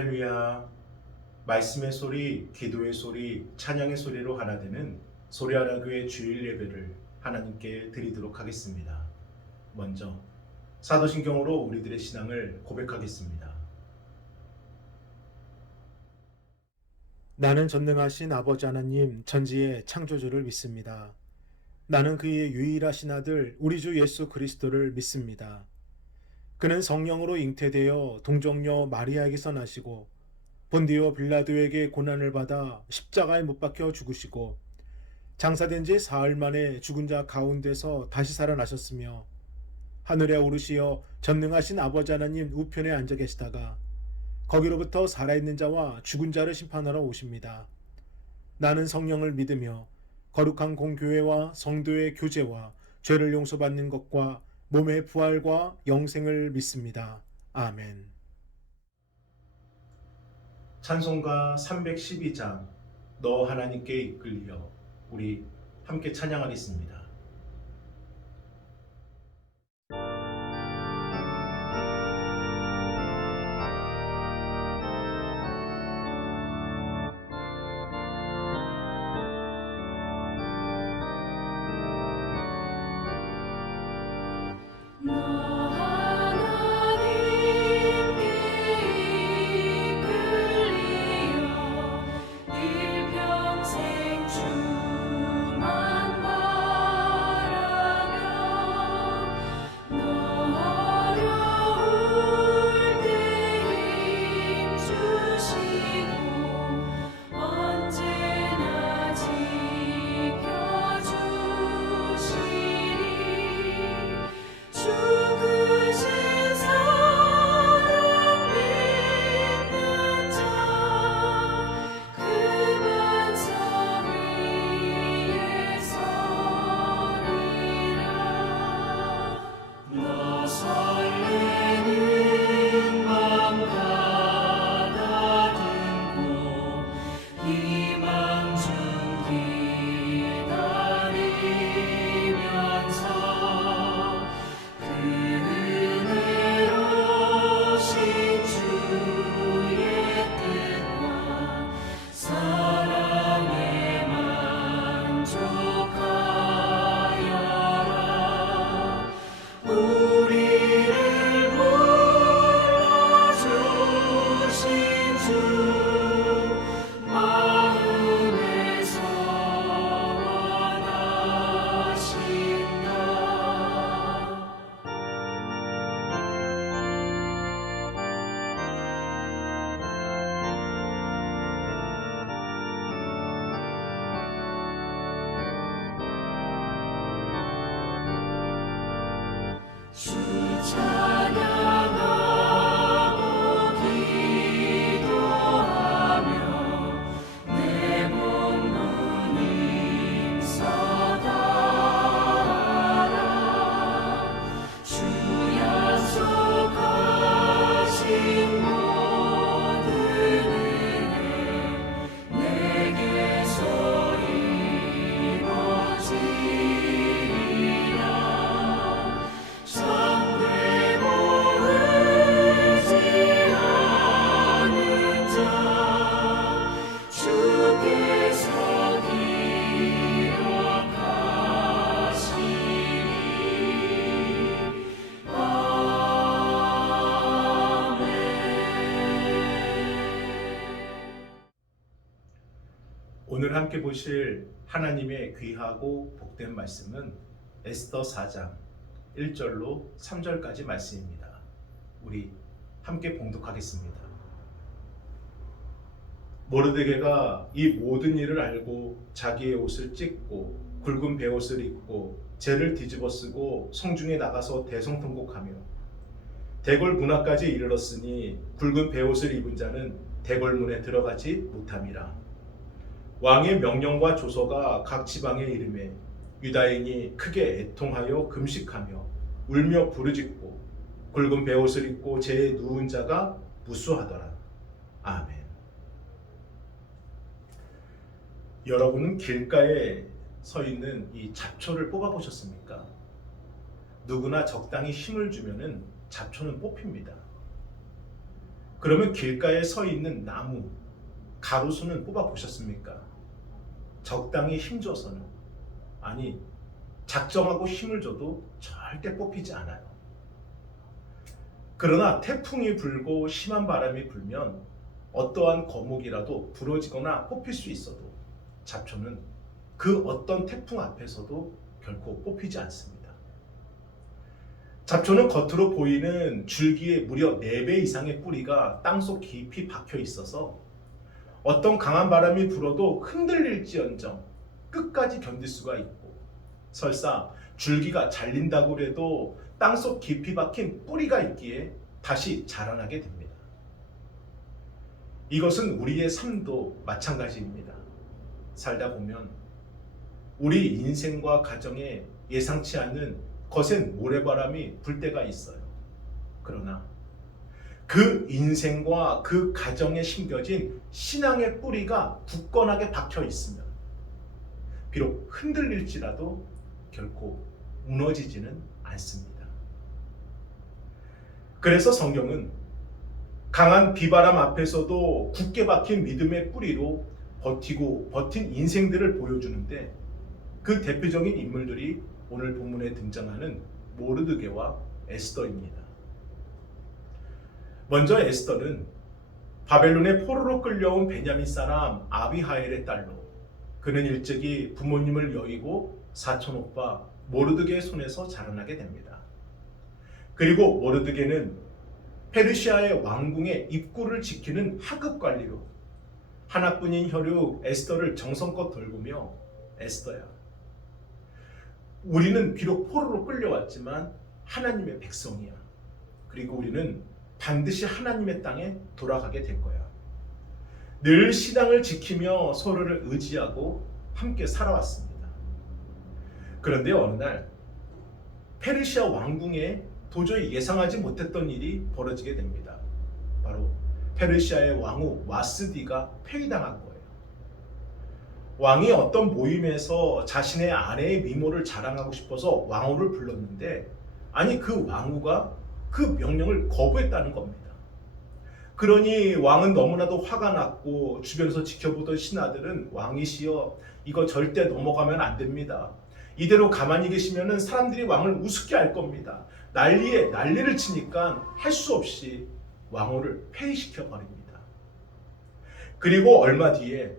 할렐루야. 말씀의 소리, 기도의 소리, 찬양의 소리로 하나 되는 소리하라 교회 주일 예배를 하나님께 드리도록 하겠습니다. 먼저 사도신경으로 우리들의 신앙을 고백하겠습니다. 나는 전능하신 아버지 하나님 전지의 창조주를 믿습니다. 나는 그의 유일하신 아들 우리 주 예수 그리스도를 믿습니다. 그는 성령으로 잉태되어 동정녀 마리아에게서 나시고 본디오 빌라도에게 고난을 받아 십자가에 못 박혀 죽으시고 장사된 지 사흘 만에 죽은 자 가운데서 다시 살아나셨으며 하늘에 오르시어 전능하신 아버지 하나님 우편에 앉아 계시다가 거기로부터 살아있는 자와 죽은 자를 심판하러 오십니다. 나는 성령을 믿으며 거룩한 공교회와 성도의 교제와 죄를 용서받는 것과 몸의 부활과 영생을 믿습니다. 아멘. 찬송가 312장 너 하나님께 이끌려 우리 함께 찬양하겠습니다. 너 하나님께 이끌리어 일평생 주만 바라며 너 어려울 때 힘 주시고 언제나 지켜주시리 죽으신 사랑 믿는 자 그 반석 위에 서리라 너 설레는 맘 가다듬고 희망 중 기다리면서 은혜로우신 주의 뜻과 사랑에 만족하여라 우리를 불러주신 주 마음에서 원하신다 주 찬양하고 기도하며 내 몸 힘써다하라 주 약속하신 모든 은혜 내게서 이루어지리라 참되고 의지하는 자 주께서 기억하시리 아멘. 오늘 함께 보실 하나님의 귀하고 복된 말씀은 에스더 4장 1절로 3절까지 말씀입니다. 우리 함께 봉독하겠습니다. 모르드게가 이 모든 일을 알고 자기의 옷을 찢고 굵은 베옷을 입고 재를 뒤집어 쓰고 성중에 나가서 대성통곡하며 대궐 문화까지 이르렀으니 굵은 베옷을 입은 자는 대궐문에 들어가지 못함이라. 왕의 명령과 조서가 각 지방에 이르매 유다인이 크게 애통하여 금식하며 울며 부르짖고 굵은 베옷을 입고 재에 누운 자가 무수하더라. 아멘. 여러분은 길가에 서 있는 이 잡초를 뽑아 보셨습니까? 누구나 적당히 힘을 주면은 잡초는 뽑힙니다. 그러면 길가에 서 있는 나무, 가로수는 뽑아 보셨습니까? 적당히 힘줘서는, 아니 작정하고 힘을 줘도 절대 뽑히지 않아요. 그러나 태풍이 불고 심한 바람이 불면 어떠한 거목이라도 부러지거나 뽑힐 수 있어도 잡초는 그 어떤 태풍 앞에서도 결코 뽑히지 않습니다. 잡초는 겉으로 보이는 줄기에 무려 4배 이상의 뿌리가 땅속 깊이 박혀 있어서 어떤 강한 바람이 불어도 흔들릴지언정 끝까지 견딜 수가 있고, 설사 줄기가 잘린다고 해도 땅속 깊이 박힌 뿌리가 있기에 다시 자라나게 됩니다. 이것은 우리의 삶도 마찬가지입니다. 살다 보면 우리 인생과 가정에 예상치 않은 거센 모래바람이 불 때가 있어요. 그러나 그 인생과 그 가정에 심겨진 신앙의 뿌리가 굳건하게 박혀 있으면 비록 흔들릴지라도 결코 무너지지는 않습니다. 그래서 성경은 강한 비바람 앞에서도 굳게 박힌 믿음의 뿌리로 버티고 버틴 인생들을 보여주는데, 그 대표적인 인물들이 오늘 본문에 등장하는 모르드게와 에스더입니다. 먼저 에스더는 바벨론의 포로로 끌려온 베냐민 사람 아비하일의 딸로, 그는 일찍이 부모님을 여의고 사촌오빠 모르드게의 손에서 자라나게 됩니다. 그리고 모르드게는 페르시아의 왕궁의 입구를 지키는 하급 관리로 하나뿐인 혈육 에스더를 정성껏 돌보며, 에스더야, 우리는 비록 포로로 끌려왔지만 하나님의 백성이야. 그리고 우리는 반드시 하나님의 땅에 돌아가게 될 거야. 늘 신앙을 지키며 서로를 의지하고 함께 살아왔습니다. 그런데 어느 날 페르시아 왕궁에 도저히 예상하지 못했던 일이 벌어지게 됩니다. 바로 페르시아의 왕후 와스디가 폐위당한 거예요. 왕이 어떤 모임에서 자신의 아내의 미모를 자랑하고 싶어서 왕후를 불렀는데, 아니 그 왕후가 그 명령을 거부했다는 겁니다. 그러니 왕은 너무나도 화가 났고 주변에서 지켜보던 신하들은 왕이시여, 이거 절대 넘어가면 안 됩니다. 이대로 가만히 계시면 사람들이 왕을 우습게 할 겁니다. 난리에 난리를 치니까 할 수 없이 왕후를 폐위시켜 버립니다. 그리고 얼마 뒤에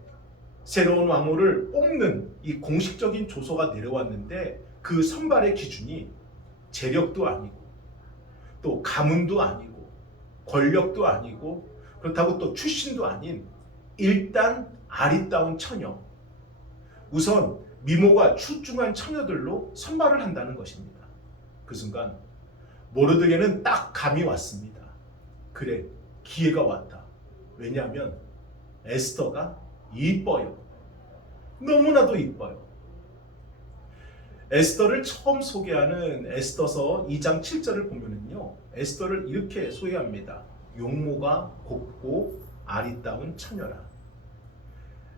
새로운 왕후를 뽑는 이 공식적인 조서가 내려왔는데, 그 선발의 기준이 재력도 아니고 또 가문도 아니고 권력도 아니고 그렇다고 또 출신도 아닌 일단 아리따운 처녀, 우선 미모가 출중한 처녀들로 선발을 한다는 것입니다. 그 순간 모르드게는 딱 감이 왔습니다. 그래, 기회가 왔다. 왜냐하면 에스더가 이뻐요. 너무나도 이뻐요. 에스더를 처음 소개하는 에스더서 2장 7절을 보면은요, 에스더를 이렇게 소개합니다. 용모가 곱고 아리따운 처녀라.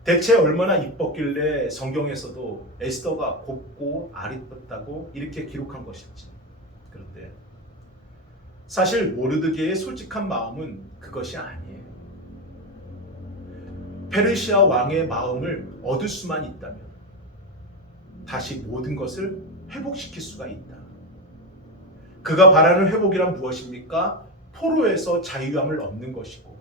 대체 얼마나 이뻤길래 성경에서도 에스더가 곱고 아리따다고 이렇게 기록한 것일지. 그런데 사실 모르드게의 솔직한 마음은 그것이 아니에요. 페르시아 왕의 마음을 얻을 수만 있다면 다시 모든 것을 회복시킬 수가 있다. 그가 바라는 회복이란 무엇입니까? 포로에서 자유함을 얻는 것이고,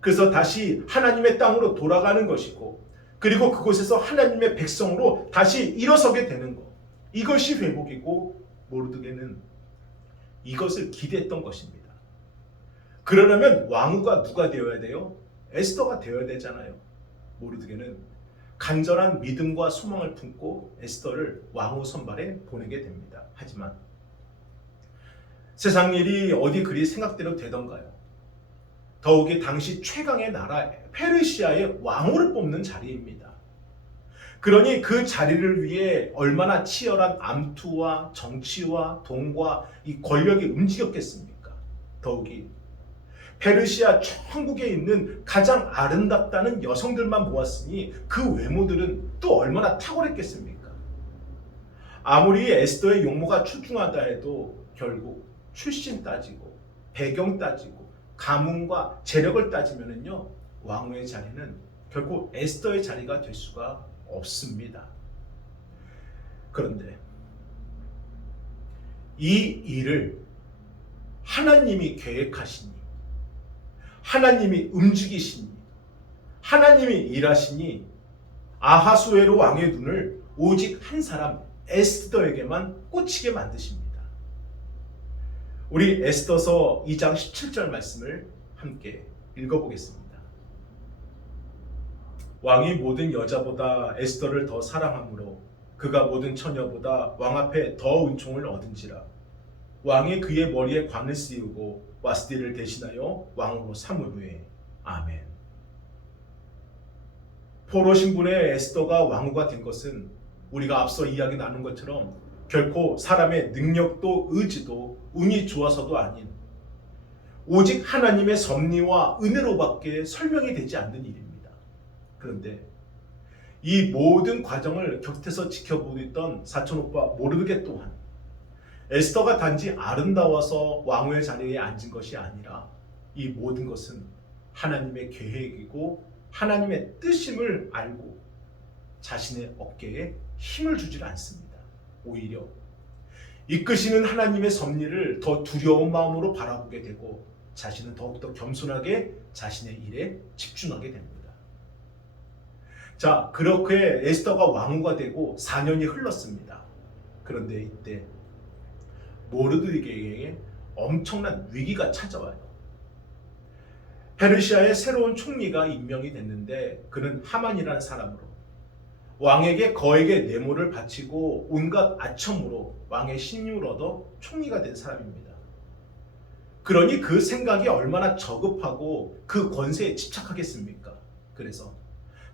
그래서 다시 하나님의 땅으로 돌아가는 것이고, 그리고 그곳에서 하나님의 백성으로 다시 일어서게 되는 것. 이것이 회복이고, 모르드게는 이것을 기대했던 것입니다. 그러려면 왕후가 누가 되어야 돼요? 에스더가 되어야 되잖아요. 모르드게는 간절한 믿음과 소망을 품고 에스더를 왕후 선발에 보내게 됩니다. 하지만 세상 일이 어디 그리 생각대로 되던가요? 더욱이 당시 최강의 나라 페르시아의 왕후를 뽑는 자리입니다. 그러니 그 자리를 위해 얼마나 치열한 암투와 정치와 돈과 이 권력이 움직였겠습니까? 더욱이 페르시아 천국에 있는 가장 아름답다는 여성들만 모았으니 그 외모들은 또 얼마나 탁월했겠습니까? 아무리 에스더의 용모가 출중하다 해도 결국 출신 따지고 배경 따지고 가문과 재력을 따지면은요, 왕후의 자리는 결코 에스더의 자리가 될 수가 없습니다. 그런데 이 일을 하나님이 계획하시니, 하나님이 움직이시니, 하나님이 일하시니 아하수에로 왕의 눈을 오직 한 사람 에스더에게만 꽂히게 만드십니다. 우리 에스더서 2장 17절 말씀을 함께 읽어보겠습니다. 왕이 모든 여자보다 에스더를 더 사랑하므로 그가 모든 처녀보다 왕 앞에 더 은총을 얻은지라. 왕이 그의 머리에 관을 씌우고 와스디를 대신하여 왕으로 삼은 후에. 아멘. 포로 신분의 에스더가 왕후가 된 것은 우리가 앞서 이야기 나눈 것처럼 결코 사람의 능력도 의지도 운이 좋아서도 아닌 오직 하나님의 섭리와 은혜로밖에 설명이 되지 않는 일입니다. 그런데 이 모든 과정을 곁에서 지켜보고 있던 사촌오빠 모르드게 또한 에스더가 단지 아름다워서 왕후의 자리에 앉은 것이 아니라 이 모든 것은 하나님의 계획이고 하나님의 뜻임을 알고 자신의 어깨에 힘을 주질 않습니다. 오히려 이끄시는 하나님의 섭리를 더 두려운 마음으로 바라보게 되고 자신은 더욱더 겸손하게 자신의 일에 집중하게 됩니다. 자, 그렇게 에스더가 왕후가 되고 4년이 흘렀습니다. 그런데 이때 모르드게에게 엄청난 위기가 찾아와요. 페르시아의 새로운 총리가 임명이 됐는데 그는 하만이라는 사람으로 왕에게 거액의 뇌물을 바치고 온갖 아첨으로 왕의 신임을 얻어 총리가 된 사람입니다. 그러니 그 생각이 얼마나 저급하고 그 권세에 집착하겠습니까? 그래서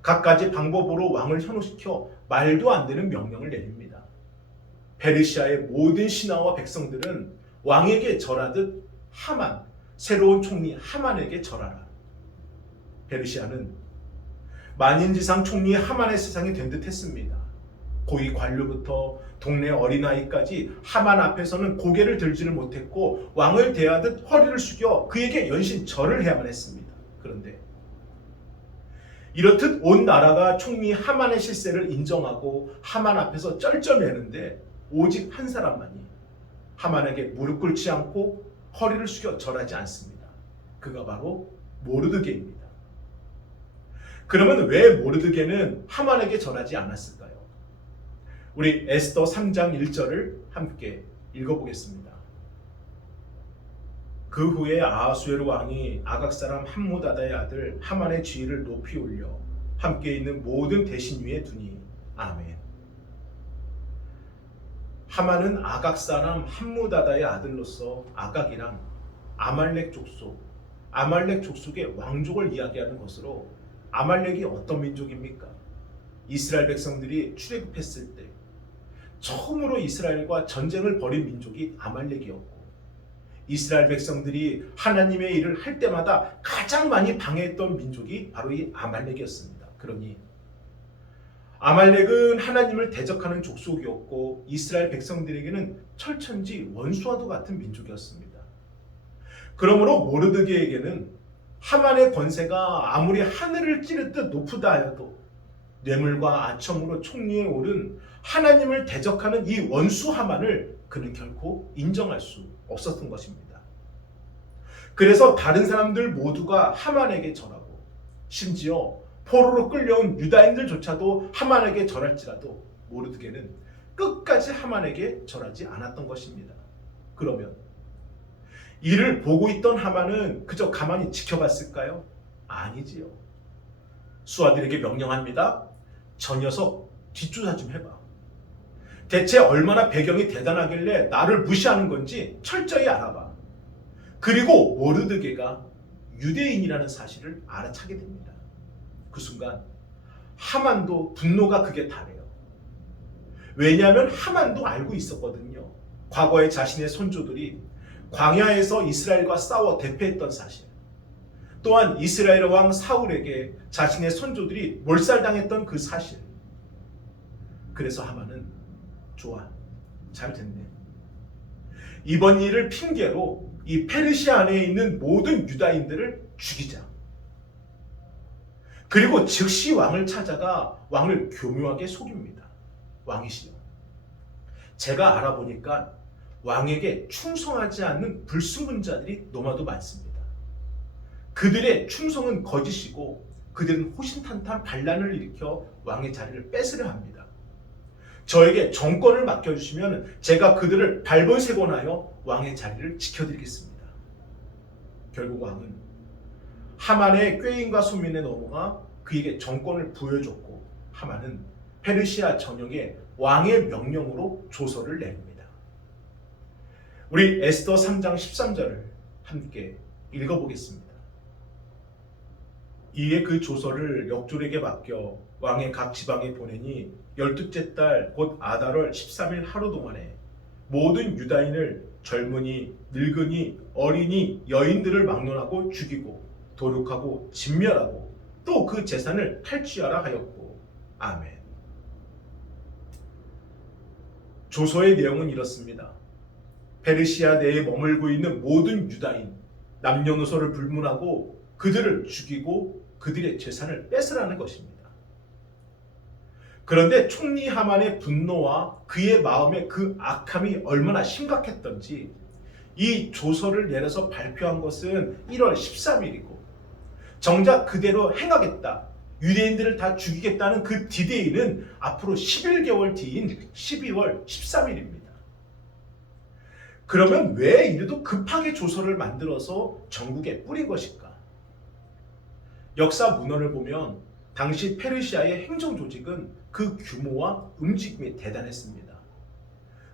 갖가지 방법으로 왕을 현혹시켜 말도 안 되는 명령을 내립니다. 페르시아의 모든 신하와 백성들은 왕에게 절하듯 하만, 새로운 총리 하만에게 절하라. 페르시아는 만인지상 총리 하만의 세상이 된 듯 했습니다. 고위 관료부터 동네 어린아이까지 하만 앞에서는 고개를 들지를 못했고 왕을 대하듯 허리를 숙여 그에게 연신 절을 해야만 했습니다. 그런데 이렇듯 온 나라가 총리 하만의 실세를 인정하고 하만 앞에서 쩔쩔매는데 오직 한 사람만이 하만에게 무릎 꿇지 않고 허리를 숙여 절하지 않습니다. 그가 바로 모르드게입니다. 그러면 왜 모르드게는 하만에게 절하지 않았을까요? 우리 에스더 3장 1절을 함께 읽어보겠습니다. 그 후에 아하수에로 왕이 아각 사람 함무다다의 아들 하만의 지위를 높이 올려 함께 있는 모든 대신 위에 두니. 아멘. 하만은 아각 사람 함무다다의 아들로서 아각이랑 아말렉 족속의 왕족을 이야기하는 것으로 아말렉이 어떤 민족입니까? 이스라엘 백성들이 출애굽했을 때 처음으로 이스라엘과 전쟁을 벌인 민족이 아말렉이었고 이스라엘 백성들이 하나님의 일을 할 때마다 가장 많이 방해했던 민족이 바로 이 아말렉이었습니다. 그러니 아말렉은 하나님을 대적하는 족속이었고 이스라엘 백성들에게는 철천지 원수와도 같은 민족이었습니다. 그러므로 모르드게에게는 하만의 권세가 아무리 하늘을 찌르듯 높다 하여도 뇌물과 아첨으로 총리에 오른 하나님을 대적하는 이 원수 하만을 그는 결코 인정할 수 없었던 것입니다. 그래서 다른 사람들 모두가 하만에게 절하고 심지어 포로로 끌려온 유다인들조차도 하만에게 절할지라도 모르드게는 끝까지 하만에게 절하지 않았던 것입니다. 그러면 이를 보고 있던 하만은 그저 가만히 지켜봤을까요? 아니지요. 수하들에게 명령합니다. 저 녀석 뒷조사 좀 해봐. 대체 얼마나 배경이 대단하길래 나를 무시하는 건지 철저히 알아봐. 그리고 모르드게가 유대인이라는 사실을 알아차게 됩니다. 그 순간 하만도 분노가 극에 달해요. 왜냐하면 하만도 알고 있었거든요. 과거에 자신의 손조들이 광야에서 이스라엘과 싸워 대패했던 사실, 또한 이스라엘 왕 사울에게 자신의 손조들이 몰살당했던 그 사실. 그래서 하만은 좋아, 잘 됐네. 이번 일을 핑계로 이 페르시아 안에 있는 모든 유다인들을 죽이자. 그리고 즉시 왕을 찾아가 왕을 교묘하게 속입니다. 왕이시여, 제가 알아보니까 왕에게 충성하지 않는 불순분자들이 너무나도 많습니다. 그들의 충성은 거짓이고 그들은 호신탄탄 반란을 일으켜 왕의 자리를 뺏으려 합니다. 저에게 정권을 맡겨주시면 제가 그들을 발벌세곤하여 왕의 자리를 지켜드리겠습니다. 결국 왕은 하만의 꾀인과 소민에 넘어가 그에게 정권을 부여줬고, 하만은 페르시아 전역에 왕의 명령으로 조서를 내립니다. 우리 에스더 3장 13절을 함께 읽어보겠습니다. 이에 그 조서를 역졸에게 맡겨 왕의 각 지방에 보내니 12째 달 곧 아달월 13일 하루 동안에 모든 유다인을 젊은이, 늙은이, 어린이, 여인들을 막론하고 죽이고 도륙하고 진멸하고 또 그 재산을 탈취하라 하였고. 아멘. 조서의 내용은 이렇습니다. 페르시아 내에 머물고 있는 모든 유다인, 남녀노소를 불문하고 그들을 죽이고 그들의 재산을 뺏으라는 것입니다. 그런데 총리 하만의 분노와 그의 마음의 그 악함이 얼마나 심각했던지 이 조서를 내려서 발표한 것은 1월 13일이고 정작 그대로 행하겠다, 유대인들을 다 죽이겠다는 그 디데이는 앞으로 11개월 뒤인 12월 13일입니다. 그러면 왜 이래도 급하게 조서를 만들어서 전국에 뿌린 것일까? 역사 문헌을 보면 당시 페르시아의 행정 조직은 그 규모와 움직임이 대단했습니다.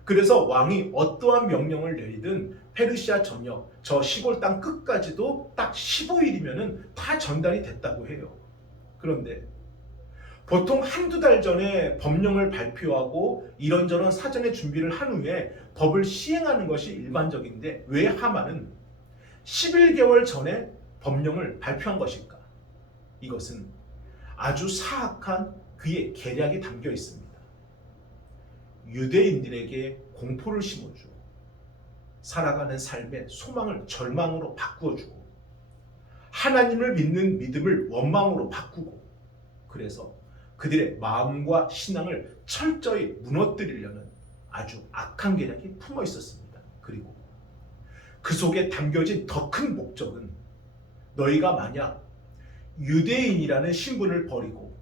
그래서 왕이 어떠한 명령을 내리든 페르시아 전역, 저 시골 땅 끝까지도 딱 15일이면 다 전달이 됐다고 해요. 그런데 보통 한두 달 전에 법령을 발표하고 이런저런 사전에 준비를 한 후에 법을 시행하는 것이 일반적인데 왜 하만은 11개월 전에 법령을 발표한 것일까? 이것은 아주 사악한 그의 계략이 담겨 있습니다. 유대인들에게 공포를 심어주고 살아가는 삶의 소망을 절망으로 바꾸어주고 하나님을 믿는 믿음을 원망으로 바꾸고, 그래서 그들의 마음과 신앙을 철저히 무너뜨리려는 아주 악한 계략이 품어 있었습니다. 그리고 그 속에 담겨진 더 큰 목적은 너희가 만약 유대인이라는 신분을 버리고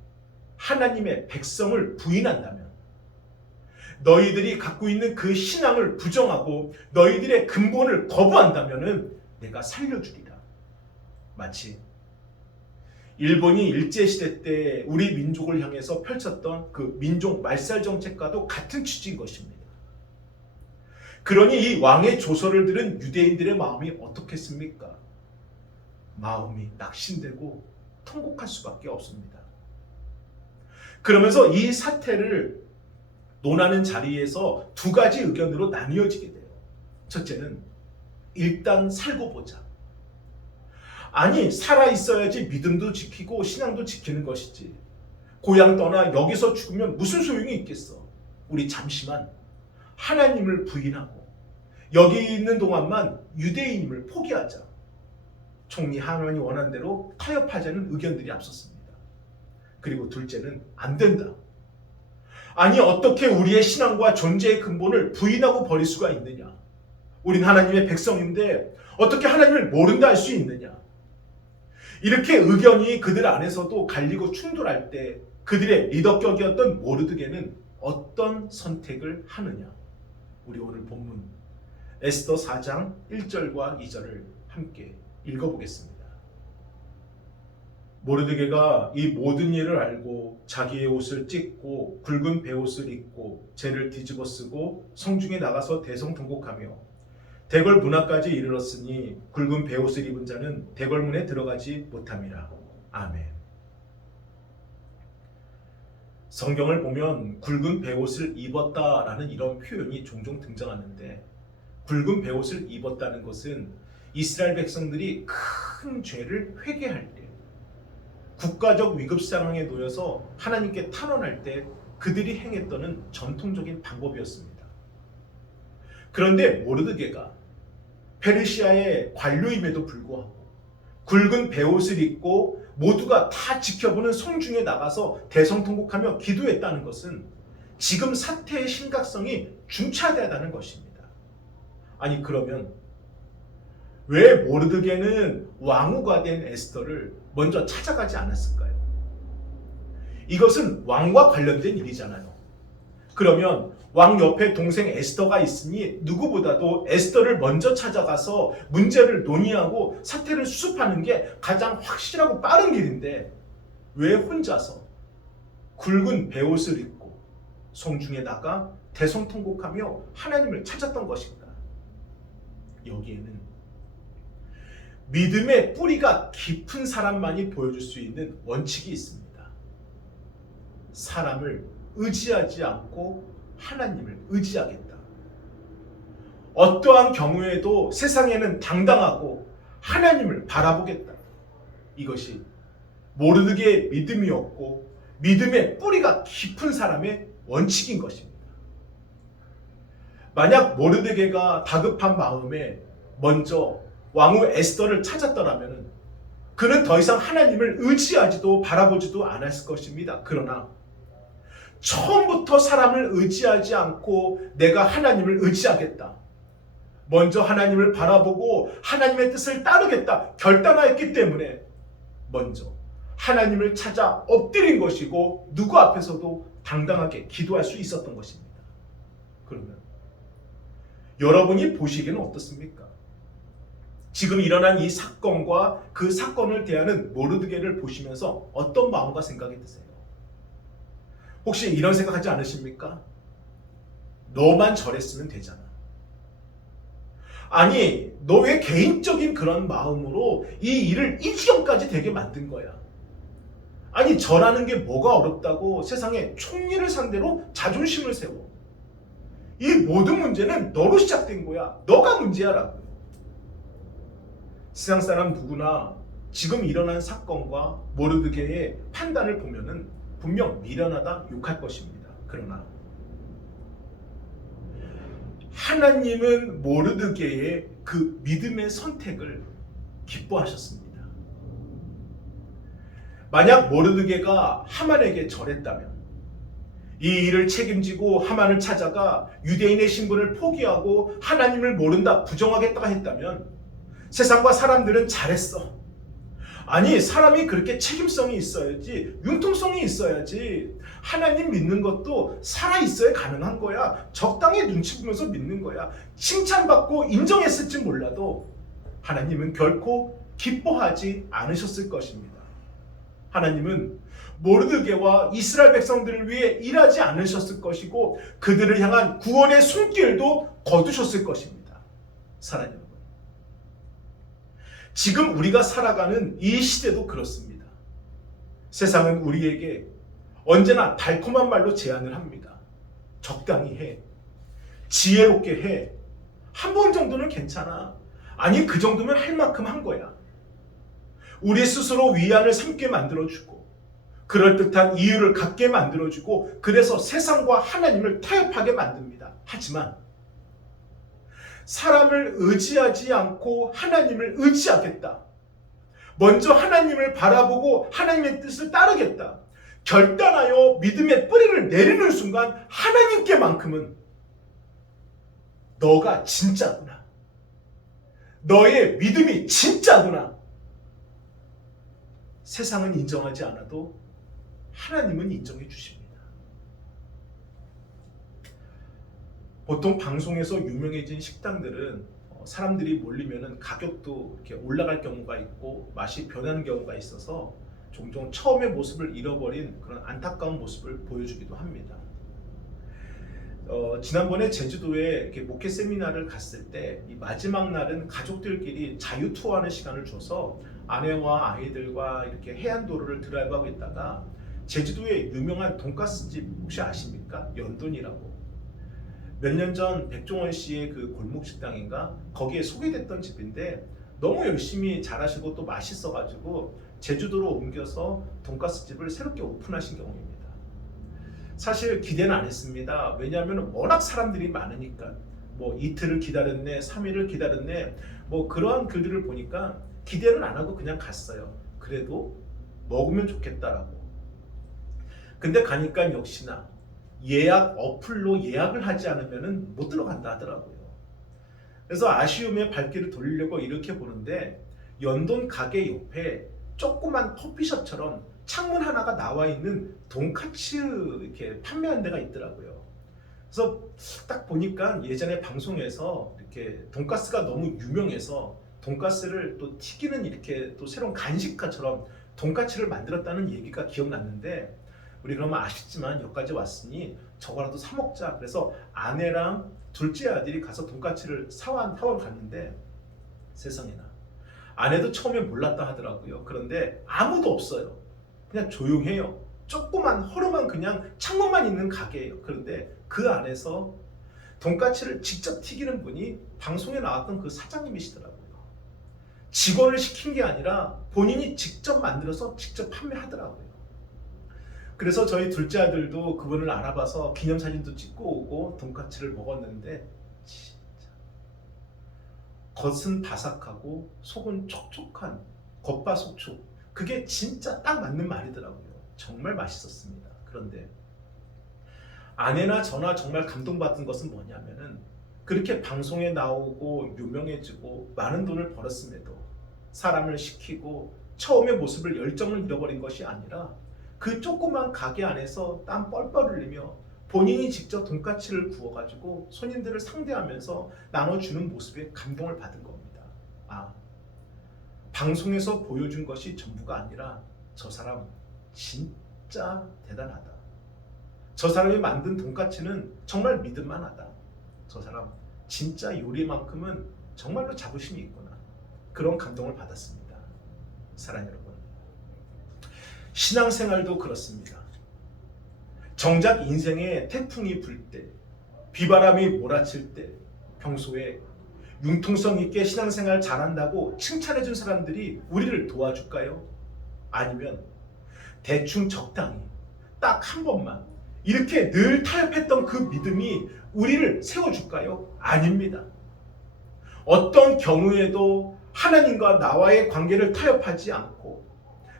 하나님의 백성을 부인한다면, 너희들이 갖고 있는 그 신앙을 부정하고 너희들의 근본을 거부한다면 내가 살려주리라. 마치 일본이 일제시대 때 우리 민족을 향해서 펼쳤던 그 민족 말살 정책과도 같은 취지인 것입니다. 그러니 이 왕의 조서를 들은 유대인들의 마음이 어떻겠습니까? 마음이 낙심되고 통곡할 수밖에 없습니다. 그러면서 이 사태를 논하는 자리에서 두 가지 의견으로 나뉘어지게 돼요. 첫째는 일단 살고 보자. 아니, 살아있어야지 믿음도 지키고 신앙도 지키는 것이지. 고향 떠나 여기서 죽으면 무슨 소용이 있겠어. 우리 잠시만 하나님을 부인하고 여기 있는 동안만 유대인임을 포기하자. 총리 하만이 원한 대로 타협하자는 의견들이 앞섰습니다. 그리고 둘째는 안 된다. 아니, 어떻게 우리의 신앙과 존재의 근본을 부인하고 버릴 수가 있느냐. 우린 하나님의 백성인데 어떻게 하나님을 모른다 할 수 있느냐. 이렇게 의견이 그들 안에서도 갈리고 충돌할 때 그들의 리더격이었던 모르드게는 어떤 선택을 하느냐. 우리 오늘 본문 에스더 4장 1절과 2절을 함께 읽어보겠습니다. 모르드게가 이 모든 일을 알고 자기의 옷을 찢고 굵은 베옷을 입고 재를 뒤집어 쓰고 성중에 나가서 대성통곡하며 대궐 문화까지 이르렀으니 굵은 베옷을 입은 자는 대궐문에 들어가지 못함이라. 아멘. 성경을 보면 굵은 베옷을 입었다라는 이런 표현이 종종 등장하는데, 굵은 베옷을 입었다는 것은 이스라엘 백성들이 큰 죄를 회개할 때, 국가적 위급 상황에 놓여서 하나님께 탄원할 때 그들이 행했던 전통적인 방법이었습니다. 그런데 모르드게가 페르시아의 관료임에도 불구하고 굵은 베옷을 입고 모두가 다 지켜보는 성중에 나가서 대성통곡하며 기도했다는 것은 지금 사태의 심각성이 중차대하다는 것입니다. 아니 그러면 왜 모르드게는 왕후가 된 에스더를 먼저 찾아가지 않았을까요? 이것은 왕과 관련된 일이잖아요. 그러면 왕 옆에 동생 에스더가 있으니 누구보다도 에스더를 먼저 찾아가서 문제를 논의하고 사태를 수습하는 게 가장 확실하고 빠른 길인데 왜 혼자서 굵은 베옷을 입고 성중에 나가 대성통곡하며 하나님을 찾았던 것인가? 여기에는 믿음의 뿌리가 깊은 사람만이 보여줄 수 있는 원칙이 있습니다. 사람을 의지하지 않고 하나님을 의지하겠다. 어떠한 경우에도 세상에는 당당하고 하나님을 바라보겠다. 이것이 모르드게의 믿음이었고 믿음의 뿌리가 깊은 사람의 원칙인 것입니다. 만약 모르드게가 다급한 마음에 먼저 왕후 에스더를 찾았더라면 그는 더 이상 하나님을 의지하지도 바라보지도 않았을 것입니다. 그러나 처음부터 사람을 의지하지 않고 내가 하나님을 의지하겠다. 먼저 하나님을 바라보고 하나님의 뜻을 따르겠다 결단하였기 때문에 먼저 하나님을 찾아 엎드린 것이고 누구 앞에서도 당당하게 기도할 수 있었던 것입니다. 그러면 여러분이 보시기에는 어떻습니까? 지금 일어난 이 사건과 그 사건을 대하는 모르드게를 보시면서 어떤 마음과 생각이 드세요? 혹시 이런 생각하지 않으십니까? 너만 저랬으면 되잖아. 아니, 너 왜 개인적인 그런 마음으로 이 일을 이 지경까지 되게 만든 거야? 아니, 저라는 게 뭐가 어렵다고 세상에 총리를 상대로 자존심을 세워? 이 모든 문제는 너로 시작된 거야. 너가 문제야라고. 세상 사람 누구나 지금 일어난 사건과 모르드게의 판단을 보면은 분명 미련하다 욕할 것입니다. 그러나 하나님은 모르드게의 그 믿음의 선택을 기뻐하셨습니다. 만약 모르드게가 하만에게 절했다면 이 일을 책임지고 하만을 찾아가 유대인의 신분을 포기하고 하나님을 모른다 부정하겠다가 했다면 세상과 사람들은 잘했어. 아니, 사람이 그렇게 책임성이 있어야지, 융통성이 있어야지. 하나님 믿는 것도 살아있어야 가능한 거야. 적당히 눈치 보면서 믿는 거야. 칭찬받고 인정했을지 몰라도 하나님은 결코 기뻐하지 않으셨을 것입니다. 하나님은 모르드게와 이스라엘 백성들을 위해 일하지 않으셨을 것이고 그들을 향한 구원의 손길도 거두셨을 것입니다. 사랑하는 여러분, 지금 우리가 살아가는 이 시대도 그렇습니다. 세상은 우리에게 언제나 달콤한 말로 제안을 합니다. 적당히 해. 지혜롭게 해. 한 번 정도는 괜찮아. 아니, 그 정도면 할 만큼 한 거야. 우리 스스로 위안을 삼게 만들어주고 그럴듯한 이유를 갖게 만들어주고 그래서 세상과 하나님을 타협하게 만듭니다. 하지만 사람을 의지하지 않고 하나님을 의지하겠다. 먼저 하나님을 바라보고 하나님의 뜻을 따르겠다. 결단하여 믿음의 뿌리를 내리는 순간 하나님께만큼은 너가 진짜구나. 너의 믿음이 진짜구나. 세상은 인정하지 않아도 하나님은 인정해 주십니다. 보통 방송에서 유명해진 식당들은 사람들이 몰리면은 가격도 이렇게 올라갈 경우가 있고 맛이 변하는 경우가 있어서 종종 처음의 모습을 잃어버린 그런 안타까운 모습을 보여주기도 합니다. 지난번에 제주도에 이렇게 목회 세미나를 갔을 때 이 마지막 날은 가족들끼리 자유 투어하는 시간을 줘서 아내와 아이들과 이렇게 해안도로를 드라이브하고 있다가 제주도에 유명한 돈가스집 혹시 아십니까? 연돈이라고. 몇 년 전 백종원 씨의 그 골목 식당인가 거기에 소개됐던 집인데 너무 열심히 잘하시고 또 맛있어가지고 제주도로 옮겨서 돈가스 집을 새롭게 오픈하신 경우입니다. 사실 기대는 안 했습니다. 왜냐하면 워낙 사람들이 많으니까 뭐 이틀을 기다렸네, 3일을 기다렸네, 뭐 그러한 글들을 보니까 기대는 안 하고 그냥 갔어요. 그래도 먹으면 좋겠다라고. 근데 가니까 역시나 예약 어플로 예약을 하지 않으면 못 들어간다 하더라고요. 그래서 아쉬움에 발길을 돌리려고 이렇게 보는데 연돈 가게 옆에 조그만 커피숍처럼 창문 하나가 나와 있는 돈까츠 이렇게 판매하는 데가 있더라고요. 그래서 딱 보니까 예전에 방송에서 이렇게 돈가스가 너무 유명해서 돈가스를 또 튀기는 이렇게 또 새로운 간식가처럼 돈까츠를 만들었다는 얘기가 기억났는데 우리 그러면 아쉽지만 여기까지 왔으니 저거라도 사 먹자. 그래서 아내랑 둘째 아들이 가서 돈까츠를 사러 갔는데 세상에나 아내도 처음에 몰랐다 하더라고요. 그런데 아무도 없어요. 그냥 조용해요. 조그만 허름한 그냥 창문만 있는 가게예요. 그런데 그 안에서 돈까츠를 직접 튀기는 분이 방송에 나왔던 그 사장님이시더라고요. 직원을 시킨 게 아니라 본인이 직접 만들어서 직접 판매하더라고요. 그래서 저희 둘째 아들도 그분을 알아봐서 기념사진도 찍고 오고 돈까츠를 먹었는데 진짜 겉은 바삭하고 속은 촉촉한 겉바속촉, 그게 진짜 딱 맞는 말이더라고요. 정말 맛있었습니다. 그런데 아내나 저나 정말 감동받은 것은 뭐냐면은 그렇게 방송에 나오고 유명해지고 많은 돈을 벌었음에도 사람을 시키고 처음의 모습을 열정을 잃어버린 것이 아니라 그 조그만 가게 안에서 땀 뻘뻘 흘리며 본인이 직접 돈까츠를 구워가지고 손님들을 상대하면서 나눠주는 모습에 감동을 받은 겁니다. 아, 방송에서 보여준 것이 전부가 아니라 저 사람 진짜 대단하다. 저 사람이 만든 돈까츠는 정말 믿을만하다. 저 사람 진짜 요리만큼은 정말로 자부심이 있구나. 그런 감동을 받았습니다. 사랑하는 여러분, 신앙생활도 그렇습니다. 정작 인생에 태풍이 불 때, 비바람이 몰아칠 때 평소에 융통성 있게 신앙생활 잘한다고 칭찬해준 사람들이 우리를 도와줄까요? 아니면 대충 적당히 딱 한 번만 이렇게 늘 타협했던 그 믿음이 우리를 세워줄까요? 아닙니다. 어떤 경우에도 하나님과 나와의 관계를 타협하지 않고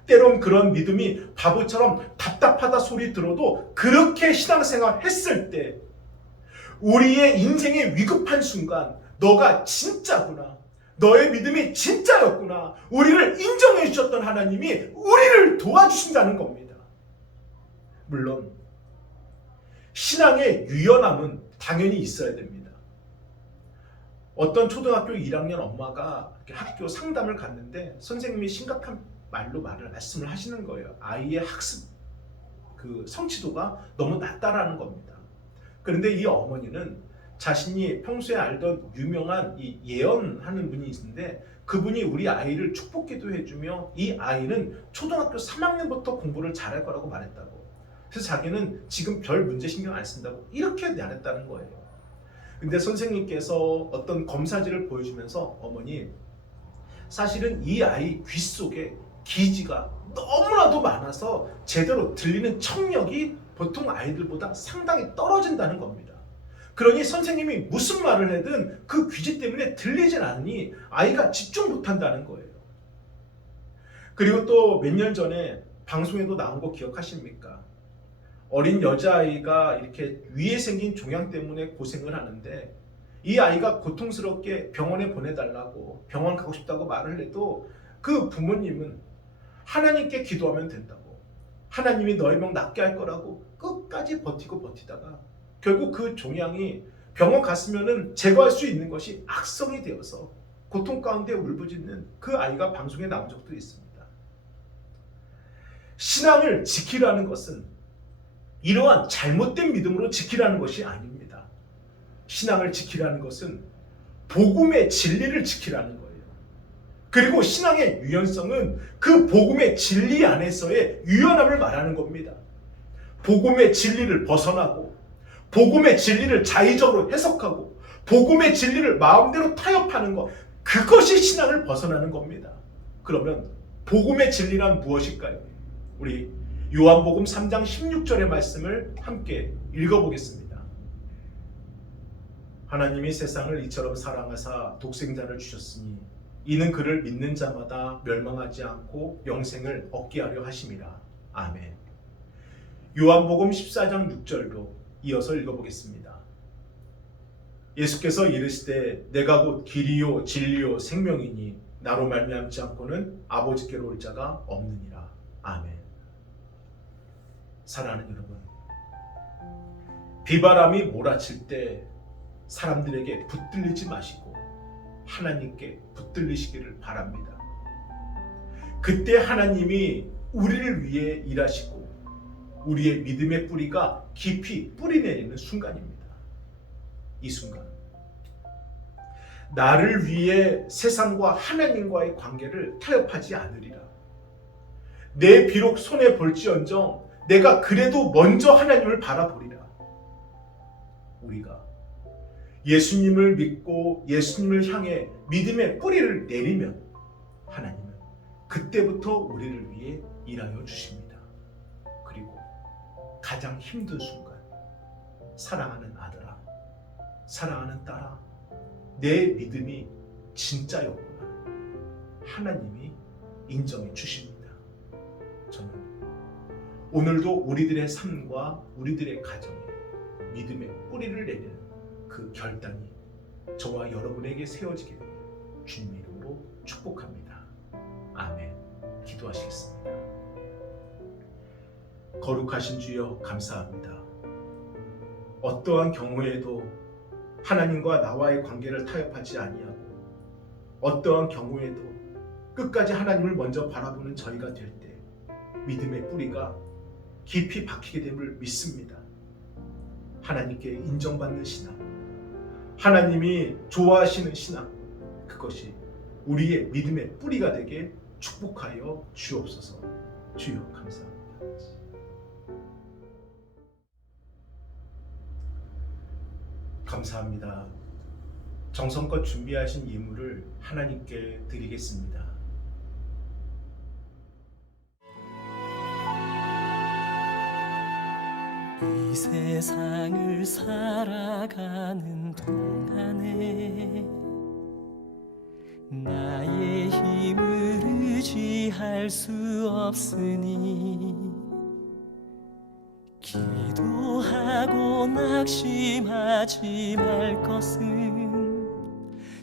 때론 그런 믿음이 바보처럼 답답하다 소리 들어도 그렇게 신앙생활 했을 때 우리의 인생의 위급한 순간 너가 진짜구나, 너의 믿음이 진짜였구나, 우리를 인정해 주셨던 하나님이 우리를 도와주신다는 겁니다. 물론 신앙의 유연함은 당연히 있어야 됩니다. 어떤 초등학교 1학년 엄마가 이렇게 학교 상담을 갔는데 선생님이 심각한 말씀을 하시는 거예요. 아이의 학습 그 성취도가 너무 낮다라는 겁니다. 그런데 이 어머니는 자신이 평소에 알던 유명한 이 예언하는 분이 있는데 그분이 우리 아이를 축복기도 해주며 이 아이는 초등학교 3학년부터 공부를 잘할 거라고 말했다고. 그래서 자기는 지금 별 문제 신경 안 쓴다고 이렇게 말했다는 거예요. 근데 선생님께서 어떤 검사지를 보여주면서 어머니, 사실은 이 아이 귀 속에 기지가 너무나도 많아서 제대로 들리는 청력이 보통 아이들보다 상당히 떨어진다는 겁니다. 그러니 선생님이 무슨 말을 해든 그 귀지 때문에 들리진 않으니 아이가 집중 못한다는 거예요. 그리고 또 몇 년 전에 방송에도 나온 거 기억하십니까? 어린 여자아이가 이렇게 위에 생긴 종양 때문에 고생을 하는데 이 아이가 고통스럽게 병원에 보내달라고 병원 가고 싶다고 말을 해도 그 부모님은 하나님께 기도하면 된다고, 하나님이 너의 병 낫게 할 거라고 끝까지 버티다가 결국 그 종양이 병원 갔으면은 제거할 수 있는 것이 악성이 되어서 고통 가운데 울부짖는 그 아이가 방송에 나온 적도 있습니다. 신앙을 지키라는 것은 이러한 잘못된 믿음으로 지키라는 것이 아닙니다. 신앙을 지키라는 것은 복음의 진리를 지키라는 거예요. 그리고 신앙의 유연성은 그 복음의 진리 안에서의 유연함을 말하는 겁니다. 복음의 진리를 벗어나고 복음의 진리를 자의적으로 해석하고 복음의 진리를 마음대로 타협하는 것, 그것이 신앙을 벗어나는 겁니다. 그러면 복음의 진리란 무엇일까요? 우리 요한복음 3장 16절의 말씀을 함께 읽어보겠습니다. 하나님이 세상을 이처럼 사랑하사 독생자를 주셨으니 이는 그를 믿는 자마다 멸망하지 않고 영생을 얻게 하려 하심이라. 아멘. 요한복음 14장 6절로 이어서 읽어보겠습니다. 예수께서 이르시되 내가 곧 길이요 진리요 생명이니 나로 말미암지 않고는 아버지께로 올 자가 없느니라. 아멘. 사랑하는 여러분, 비바람이 몰아칠 때 사람들에게 붙들리지 마시고 하나님께 붙들리시기를 바랍니다. 그때 하나님이 우리를 위해 일하시고 우리의 믿음의 뿌리가 깊이 뿌리 내리는 순간입니다. 이 순간 나를 위해 세상과 하나님과의 관계를 타협하지 않으리라. 내 비록 손해 볼지언정 내가 그래도 먼저 하나님을 바라보리라. 우리가 예수님을 믿고 예수님을 향해 믿음의 뿌리를 내리면 하나님은 그때부터 우리를 위해 일하여 주십니다. 그리고 가장 힘든 순간, 사랑하는 아들아, 사랑하는 딸아, 내 믿음이 진짜였구나, 하나님이 인정해 주십니다. 저는 오늘도 우리들의 삶과 우리들의 가정에 믿음의 뿌리를 내리는 그 결단이 저와 여러분에게 세워지게 되길 주님 이름으로 축복합니다. 아멘. 기도하시겠습니다. 거룩하신 주여 감사합니다. 어떠한 경우에도 하나님과 나와의 관계를 타협하지 아니하고 어떠한 경우에도 끝까지 하나님을 먼저 바라보는 저희가 될 때 믿음의 뿌리가 깊이 박히게 됨을 믿습니다. 하나님께 인정받는 신앙, 하나님이 좋아하시는 신앙, 그것이 우리의 믿음의 뿌리가 되게 축복하여 주옵소서. 주여 감사합니다. 감사합니다. 정성껏 준비하신 예물을 하나님께 드리겠습니다. 이 세상을 살아가는 동안에 나의 힘을 의지할 수 없으니 기도하고 낙심하지 말 것은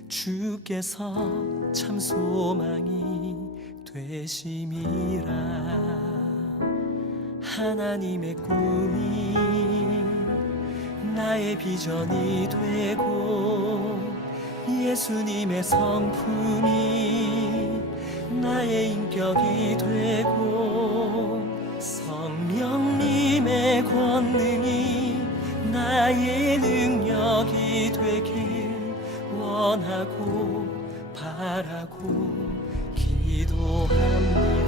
주께서 참 소망이 되심이라. 하나님의 꿈이 나의 비전이 되고 예수님의 성품이 나의 인격이 되고 성령님의 권능이 나의 능력이 되길 원하고 바라고 기도합니다.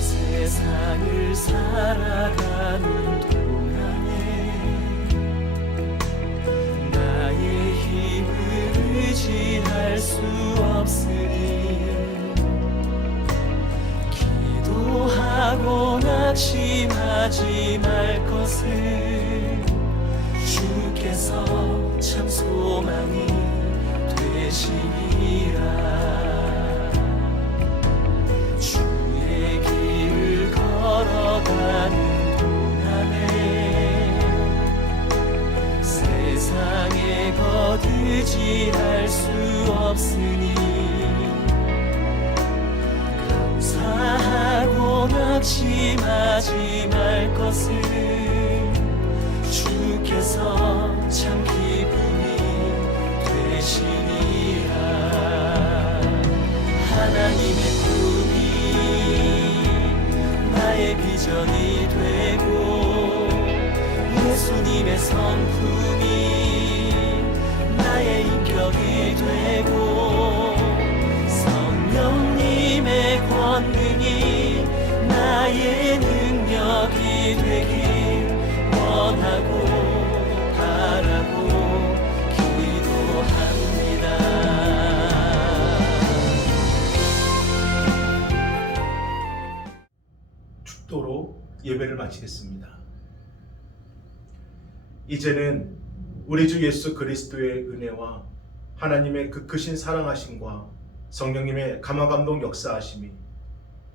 세상을 살아가는 동안에 나의 힘을 의지할 수 없으니 기도하고 낙심하지 말 것을 주께서 참 소망이 되시리라. 걸어가는 동안에 세상에 거두지할 수 없으니 감사하고 낙심하지 말 것을 주께서 참 기쁨이 되시니라. 하나님의 꿈이 나의 비전이 되고 예수님의 성품이 나의 인격이 되고 성령님의 권능이 나의 능력이 되길 원하고 바라고 기도합니다. 죽도록 예배를 마치겠습니다. 이제는 우리 주 예수 그리스도의 은혜와 하나님의 그 크신 사랑하심과 성령님의 감화감동 역사하심이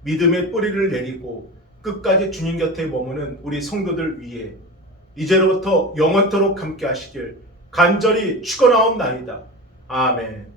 믿음의 뿌리를 내리고 끝까지 주님 곁에 머무는 우리 성도들 위에 이제로부터 영원토록 함께 하시길 간절히 축원하옵나이다. 아멘.